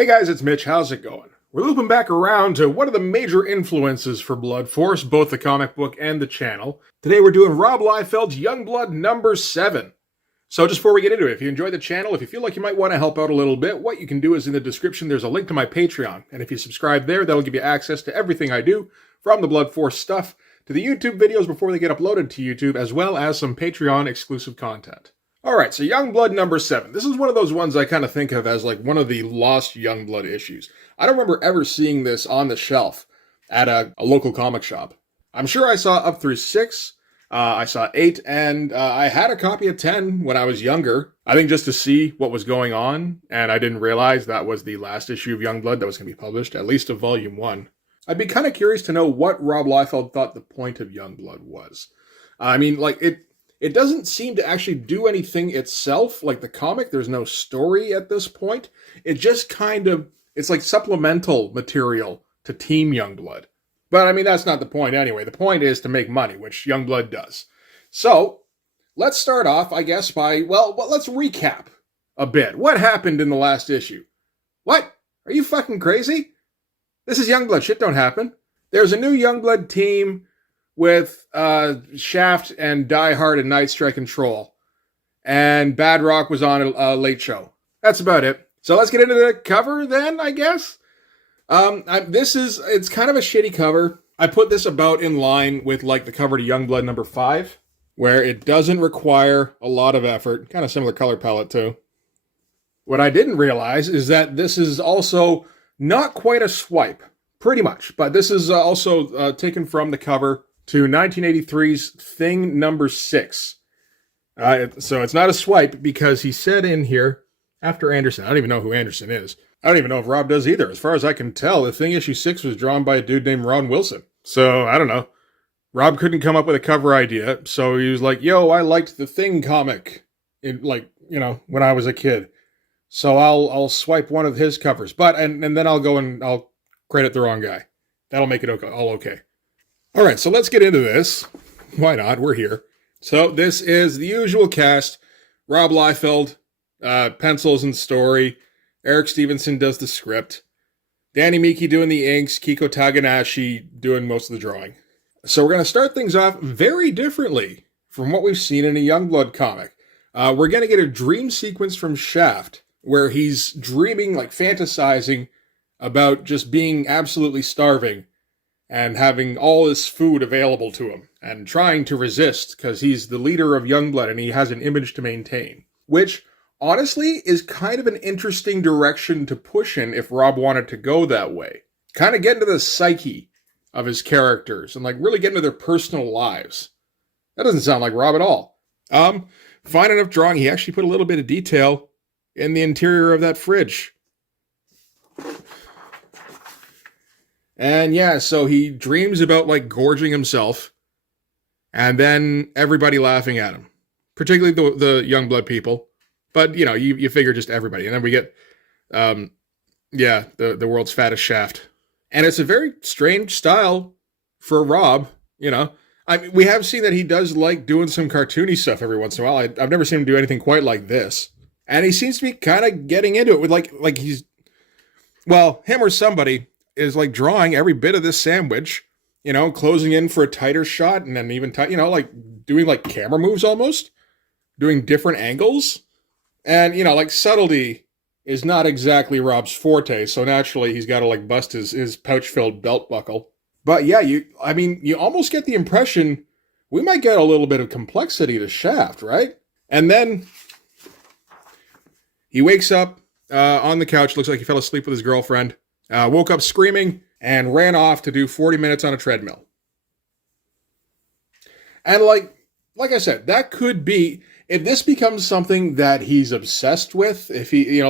Hey guys, it's Mitch. How's it going? We're looping back around to one of the major influences for Blood Force, both the comic book and the channel. Today we're doing Rob Liefeld's Youngblood number 7. So just before we get into it, if you enjoy the channel, if you feel like you might want to help out a little bit, what you can do is in the description there's a link to my Patreon. And if you subscribe there, that'll give you access to everything I do, from the Blood Force stuff to the YouTube videos before they get uploaded to YouTube, as well as some Patreon exclusive content. Alright, so Youngblood number 7. This is one of those ones I kind of think of as like one of the lost Youngblood issues. I don't remember ever seeing this on the shelf at a local comic shop. I'm sure I saw up through 6, I saw 8, and I had a copy of 10 when I was younger. I think just to see what was going on, and I didn't realize that was the last issue of Youngblood that was going to be published, at least of Volume 1. I'd be kind of curious to know what Rob Liefeld thought the point of Youngblood was. I mean, like, It doesn't seem to actually do anything itself, like the comic. There's no story at this point. It just kind of, it's like supplemental material to Team Youngblood. But I mean, that's not the point anyway. The point is to make money, which Youngblood does. So, let's start off, I guess, by, well, let's recap a bit. What happened in the last issue? What? Are you fucking crazy? This is Youngblood. Shit don't happen. There's a new Youngblood team with Shaft and Die Hard and Nightstrike control. And Badrock was on a late show. That's about it. So let's get into the cover then, I guess. It's kind of a shitty cover. I put this about in line with like the cover to Youngblood number 5, where it doesn't require a lot of effort. Kind of similar color palette too. What I didn't realize is that this is also not quite a swipe. Pretty much. But this is also taken from the cover to 1983's Thing number 6. So it's not a swipe because he said in here, after Anderson, I don't even know who Anderson is. I don't even know if Rob does either. As far as I can tell, the Thing issue 6 was drawn by a dude named Ron Wilson. So, I don't know. Rob couldn't come up with a cover idea, so he was like, yo, I liked the Thing comic, when I was a kid. So I'll swipe one of his covers. But, and then I'll go and I'll credit the wrong guy. That'll make it all okay. All right, so let's get into this. Why not? We're here. So this is the usual cast. Rob Liefeld, pencils and story. Eric Stevenson does the script. Danny Miki doing the inks. Kiko Taganashi doing most of the drawing. So we're going to start things off very differently from what we've seen in a Youngblood comic. We're going to get a dream sequence from Shaft where he's dreaming, like fantasizing about just being absolutely starving and having all this food available to him, and trying to resist, because he's the leader of Youngblood, and he has an image to maintain. Which, honestly, is kind of an interesting direction to push in if Rob wanted to go that way. Kind of get into the psyche of his characters, and like really get into their personal lives. That doesn't sound like Rob at all. Fine enough drawing, he actually put a little bit of detail in the interior of that fridge. And yeah, so he dreams about, like, gorging himself, and then everybody laughing at him. Particularly the Youngblood people. But, you figure just everybody. And then we get, the world's fattest Shaft. And it's a very strange style for Rob, I mean, we have seen that he does like doing some cartoony stuff every once in a while. I've never seen him do anything quite like this. And he seems to be kind of getting into it with, like he's, well, him or somebody is like drawing every bit of this sandwich, closing in for a tighter shot, and then even like doing like camera moves almost, doing different angles. And, like subtlety is not exactly Rob's forte, so naturally he's got to like bust his pouch-filled belt buckle. But yeah, you almost get the impression we might get a little bit of complexity to Shaft, right? And then he wakes up on the couch, looks like he fell asleep with his girlfriend. Woke up screaming and ran off to do 40 minutes on a treadmill. And like I said, that could be, if this becomes something that he's obsessed with, if he,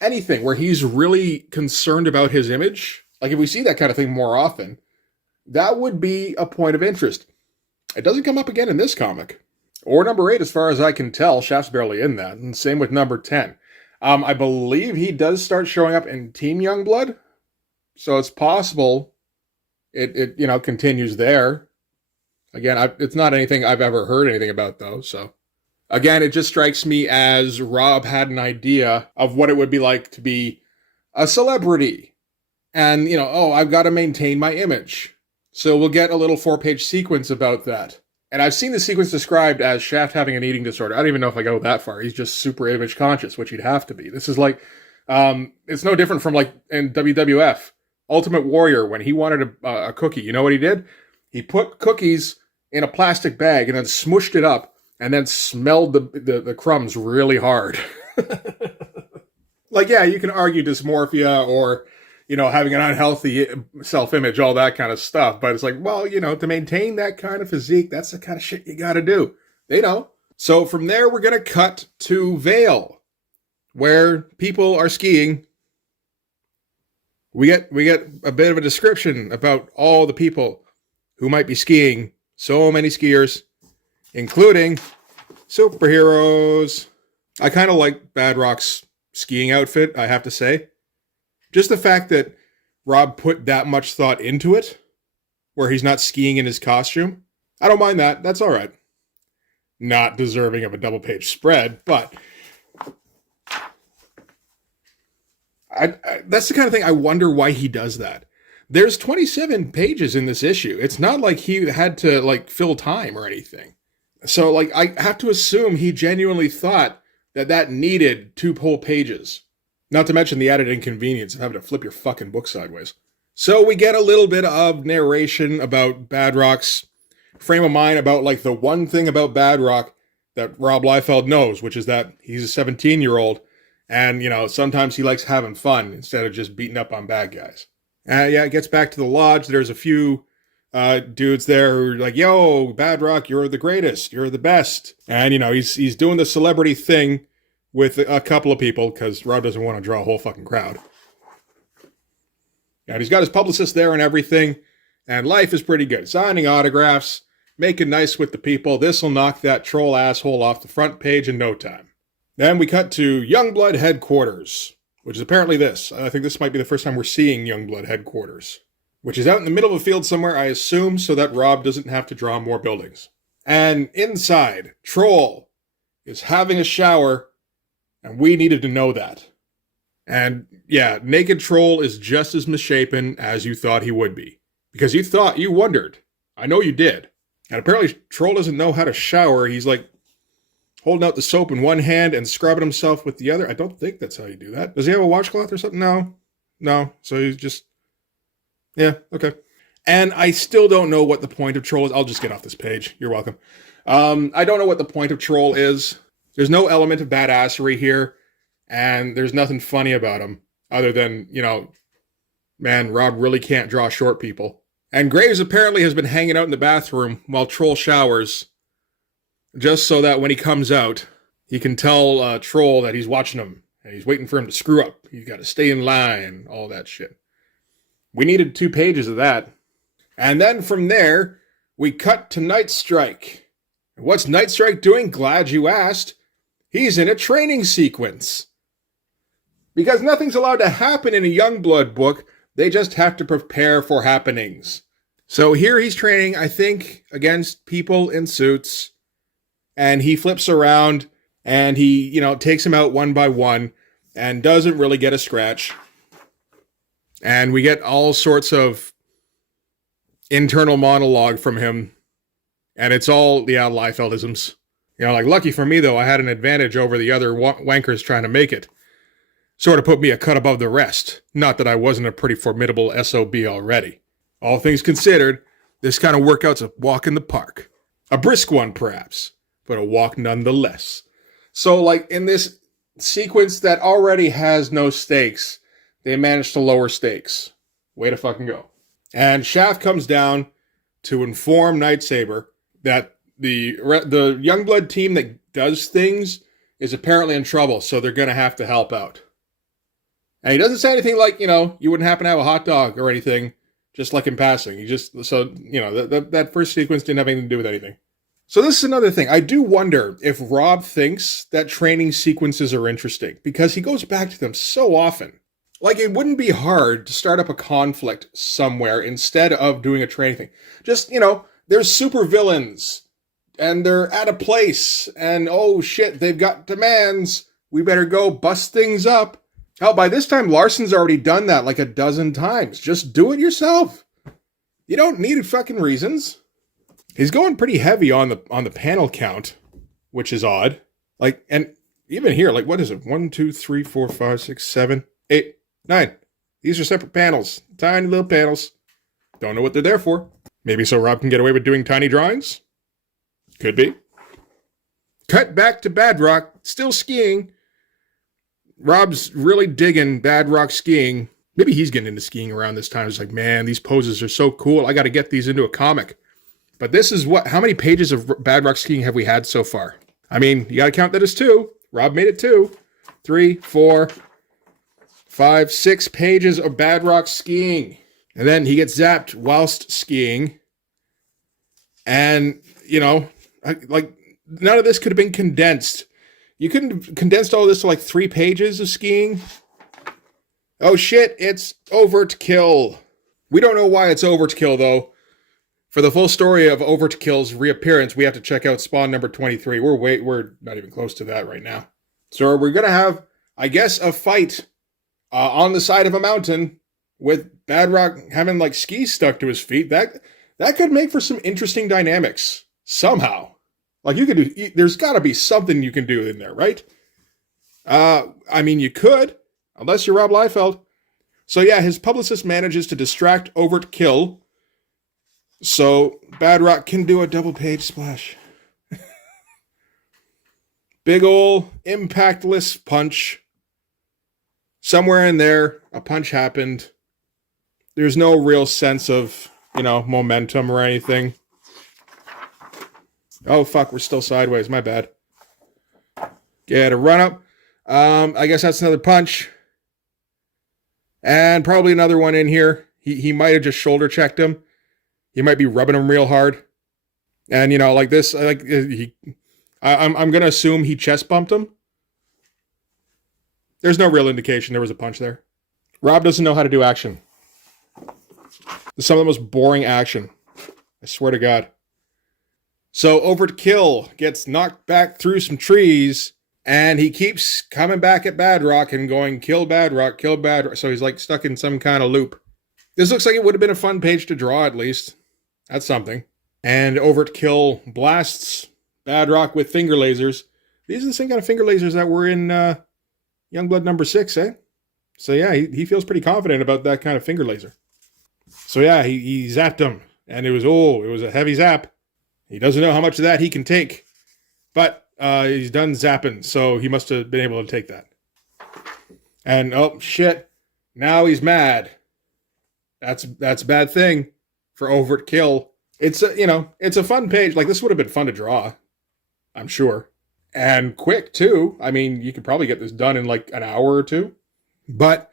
anything where he's really concerned about his image, like if we see that kind of thing more often, that would be a point of interest. It doesn't come up again in this comic. Or number 8, as far as I can tell. Shaft's barely in that. And same with number 10. I believe he does start showing up in Team Youngblood, so it's possible it continues there. Again, it's not anything I've ever heard anything about, though, so. Again, it just strikes me as Rob had an idea of what it would be like to be a celebrity. And, oh, I've got to maintain my image. So we'll get a little 4-page sequence about that. And I've seen the sequence described as Shaft having an eating disorder. I don't even know if I go that far. He's just super image conscious, which he'd have to be. This is like, it's no different from like in WWF. Ultimate Warrior, when he wanted a cookie, you know what he did? He put cookies in a plastic bag and then smushed it up and then smelled the crumbs really hard. Like, yeah, you can argue dysmorphia or, having an unhealthy self-image, all that kind of stuff. But it's like, well, to maintain that kind of physique, that's the kind of shit you got to do. They know. So from there, we're going to cut to Vale, where people are skiing. We get a bit of a description about all the people who might be skiing. So many skiers, including superheroes. I kind of like Badrock's skiing outfit, I have to say. Just the fact that Rob put that much thought into it, where he's not skiing in his costume. I don't mind that. That's all right. Not deserving of a double-page spread, but that's the kind of thing I wonder why he does that. There's 27 pages in this issue. It's not like he had to, fill time or anything. So, I have to assume he genuinely thought that needed 2 whole pages. Not to mention the added inconvenience of having to flip your fucking book sideways. So we get a little bit of narration about Badrock's frame of mind, about, the one thing about Badrock that Rob Liefeld knows, which is that he's a 17-year-old, and, sometimes he likes having fun instead of just beating up on bad guys. It gets back to the lodge. There's a few dudes there who are like, yo, Badrock, you're the greatest. You're the best. And, he's doing the celebrity thing with a couple of people because Rob doesn't want to draw a whole fucking crowd. And he's got his publicist there and everything. And life is pretty good. Signing autographs, making nice with the people. This'll knock that troll asshole off the front page in no time. Then we cut to YOUNGBLOOD headquarters, which is apparently this. I think this might be the first time we're seeing YOUNGBLOOD headquarters, which is out in the middle of a field somewhere, I assume, so that Rob doesn't have to draw more buildings. And inside, Troll is having a shower, and we needed to know that. And yeah, naked Troll is just as misshapen as you thought he would be. Because you wondered. I know you did. And apparently Troll doesn't know how to shower. He's holding out the soap in one hand and scrubbing himself with the other. I don't think that's how you do that. Does he have a washcloth or something? No. So he's just... Yeah, okay. And I still don't know what the point of Troll is. I'll just get off this page. You're welcome. I don't know what the point of Troll is. There's no element of badassery here, and there's nothing funny about him, other than, man, Rob really can't draw short people. And Graves apparently has been hanging out in the bathroom while Troll showers, just so that when he comes out, he can tell Troll that he's watching him, and he's waiting for him to screw up. He's got to stay in line, all that shit. We needed 2 pages of that. And then from there, we cut to Nightstrike. What's Nightstrike doing? Glad you asked. He's in a training sequence. Because nothing's allowed to happen in a YOUNGBLOOD book, they just have to prepare for happenings. So here he's training, I think, against people in suits. And he flips around and he, takes them out one by one and doesn't really get a scratch. And we get all sorts of internal monologue from him. And it's all, Liefeldisms. Lucky for me, though, I had an advantage over the other wankers trying to make it. Sort of put me a cut above the rest. Not that I wasn't a pretty formidable SOB already. All things considered, this kind of workout's a walk in the park. A brisk one, perhaps, but a walk nonetheless. So, in this sequence that already has no stakes, they managed to lower stakes. Way to fucking go. And Shaft comes down to inform Nightsaber that the YOUNGBLOOD team that does things is apparently in trouble, so they're going to have to help out. And he doesn't say anything like, you wouldn't happen to have a hot dog or anything, just in passing. That first sequence didn't have anything to do with anything. So this is another thing. I do wonder if Rob thinks that training sequences are interesting, because he goes back to them so often. It wouldn't be hard to start up a conflict somewhere instead of doing a training thing. Just, there's supervillains, and they're at a place, and oh shit, they've got demands. We better go bust things up. Hell, by this time, Larson's already done that like a dozen times. Just do it yourself. You don't need fucking reasons. He's going pretty heavy on the panel count, which is odd. Like, and even here, like, what is it? 1, 2, 3, 4, 5, 6, 7, 8, 9. These are separate panels. Tiny little panels. Don't know what they're there for. Maybe so Rob can get away with doing tiny drawings? Could be. Cut back to Badrock. Still skiing. Rob's really digging Badrock skiing. Maybe he's getting into skiing around this time. It's like, man, these poses are so cool. I got to get these into a comic. But this is how many pages of Badrock skiing have we had so far? I mean, you got to count that as 2. Rob made it 2. 3, 4, 5, 6 pages of Badrock skiing. And then he gets zapped whilst skiing. And, you know, like, none of this could have been condensed. You couldn't have condensed all this to like 3 pages of skiing. Oh shit, it's Overkill. We don't know why it's Overkill, though. For the full story of Overkill's reappearance, we have to check out Spawn number 23. We're not even close to that right now. So we're going to have, I guess, a fight on the side of a mountain with Badrock having like skis stuck to his feet. That could make for some interesting dynamics somehow. Like you could do, there's got to be something you can do in there, right? I mean, you could, unless you're Rob Liefeld. So yeah, his publicist manages to distract Overkill, so Badrock can do a double page splash. Big ol' impactless punch. Somewhere in there, a punch happened. There's no real sense of, you know, momentum or anything. Oh, fuck, we're still sideways. My bad. Get a run up. I guess that's another punch. And probably another one in here. He might have just shoulder checked him. He might be rubbing him real hard. And, you know, like this, I'm going to assume he chest bumped him. There's no real indication there was a punch there. Rob doesn't know how to do action. It's some of the most boring action. I swear to God. So Overkill gets knocked back through some trees, and he keeps coming back at Badrock and going, kill Badrock, kill Badrock. So he's like stuck in some kind of loop. This looks like it would have been a fun page to draw, at least. That's something. And Overkill blasts Badrock with finger lasers. These are the same kind of finger lasers that were in YOUNGBLOOD number 6, eh? So yeah, he feels pretty confident about that kind of finger laser. So yeah, he zapped him, and it was a heavy zap. He doesn't know how much of that he can take, but he's done zapping, so he must have been able to take that. And oh shit, now he's mad. That's a bad thing for Overkill. It's a fun page. Like, this would have been fun to draw, I'm sure, and quick too. I mean, you could probably get this done in like an hour or 2. But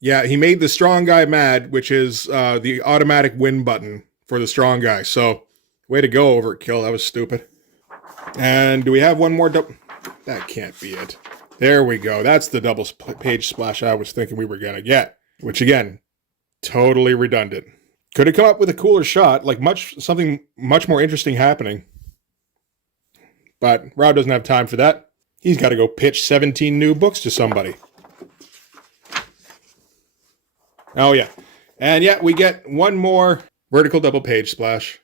yeah, he made the strong guy mad, which is the automatic win button for the strong guy. So, way to go, Overkill. That was stupid. And do we have one more double? That can't be it. There we go. That's the double page splash I was thinking we were going to get. Which, again, totally redundant. Could have come up with a cooler shot, like something much more interesting happening. But Rob doesn't have time for that. He's got to go pitch 17 new books to somebody. Oh, yeah. And yeah, we get one more vertical double page splash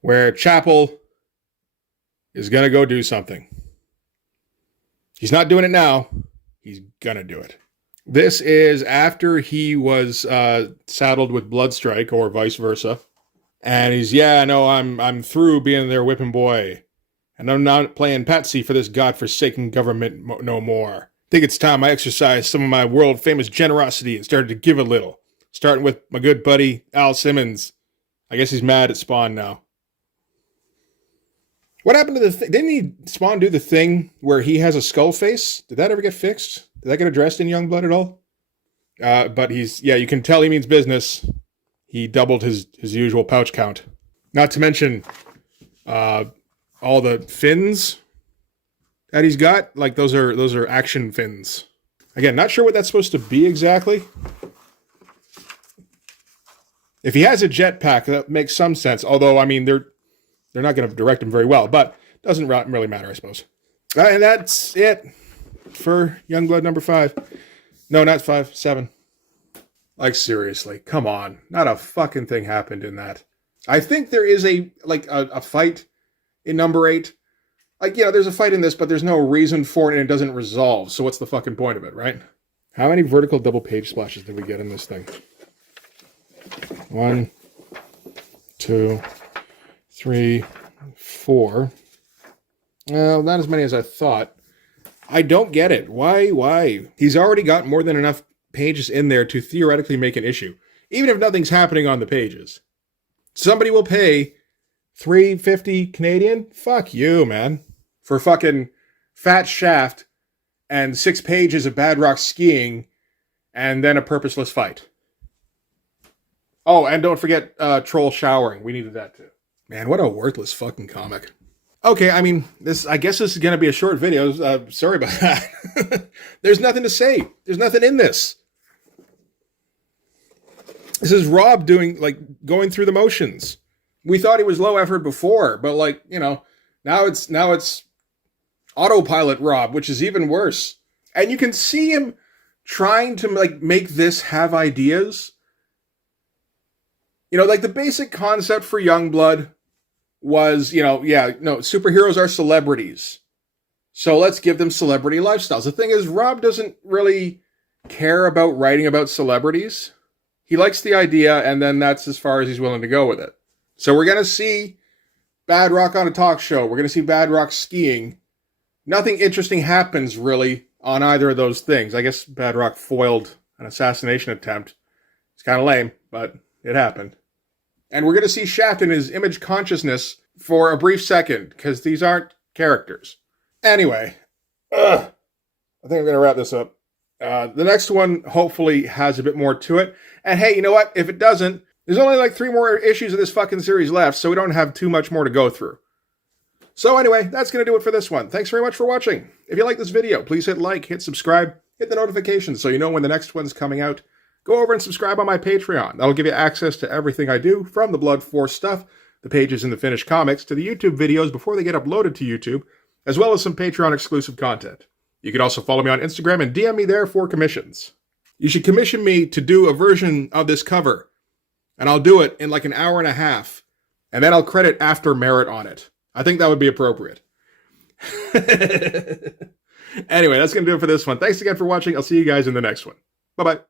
where Chapel is going to go do something. He's not doing it now. He's going to do it. This is after he was saddled with Bloodstrike, or vice versa. And he's, yeah, no, I'm through being their whipping boy. And I'm not playing patsy for this godforsaken government no more. I think it's time I exercised some of my world-famous generosity and started to give a little. Starting with my good buddy, Al Simmons. I guess he's mad at Spawn now. What happened to the thing? Didn't Spawn do the thing where he has a skull face? Did that ever get fixed? Did that get addressed in YOUNGBLOOD at all? But you can tell he means business. He doubled his usual pouch count. Not to mention all the fins that he's got. Like, those are action fins. Again, not sure what that's supposed to be exactly. If he has a jetpack, that makes some sense. Although, I mean, they're not going to direct him very well. But doesn't really matter, I suppose. And that's it for Youngblood number 5. No, not 5, 7. Like, seriously, come on. Not a fucking thing happened in that. I think there is a fight in number 8. Like, yeah, there's a fight in this, but there's no reason for it and it doesn't resolve. So what's the fucking point of it, right? How many vertical double page splashes did we get in this thing? 1, 2, 3, 4. Well, not as many as I thought. I don't get it. Why? He's already got more than enough pages in there to theoretically make an issue. Even if nothing's happening on the pages. Somebody will pay $3.50 Canadian? Fuck you, man. For fucking Fat Shaft and 6 pages of Badrock skiing and then a purposeless fight. Oh, and don't forget Troll showering. We needed that too. Man, what a worthless fucking comic. Okay, I mean, I guess this is going to be a short video. Sorry about that. There's nothing to say. There's nothing in this. This is Rob going through the motions. We thought he was low effort before, but now it's autopilot Rob, which is even worse. And you can see him trying to make this have ideas. The basic concept for Youngblood was, superheroes are celebrities. So let's give them celebrity lifestyles. The thing is, Rob doesn't really care about writing about celebrities. He likes the idea, and then that's as far as he's willing to go with it. So we're going to see Badrock on a talk show. We're going to see Badrock skiing. Nothing interesting happens, really, on either of those things. I guess Badrock foiled an assassination attempt. It's kind of lame, but it happened. And we're going to see Shaft in his image consciousness for a brief second, because these aren't characters. Anyway, I think I'm going to wrap this up. The next one hopefully has a bit more to it. And hey, you know what? If it doesn't, there's only 3 more issues of this fucking series left, so we don't have too much more to go through. So anyway, that's going to do it for this one. Thanks very much for watching. If you like this video, please hit like, hit subscribe, hit the notifications so you know when the next one's coming out. Go over and subscribe on my Patreon. That'll give you access to everything I do, from the Blood Force stuff, the pages in the finished comics, to the YouTube videos before they get uploaded to YouTube, as well as some Patreon exclusive content. You can also follow me on Instagram and DM me there for commissions. You should commission me to do a version of this cover, and I'll do it in an hour and a half, and then I'll credit After Merit on it. I think that would be appropriate. Anyway, that's going to do it for this one. Thanks again for watching. I'll see you guys in the next one. Bye-bye.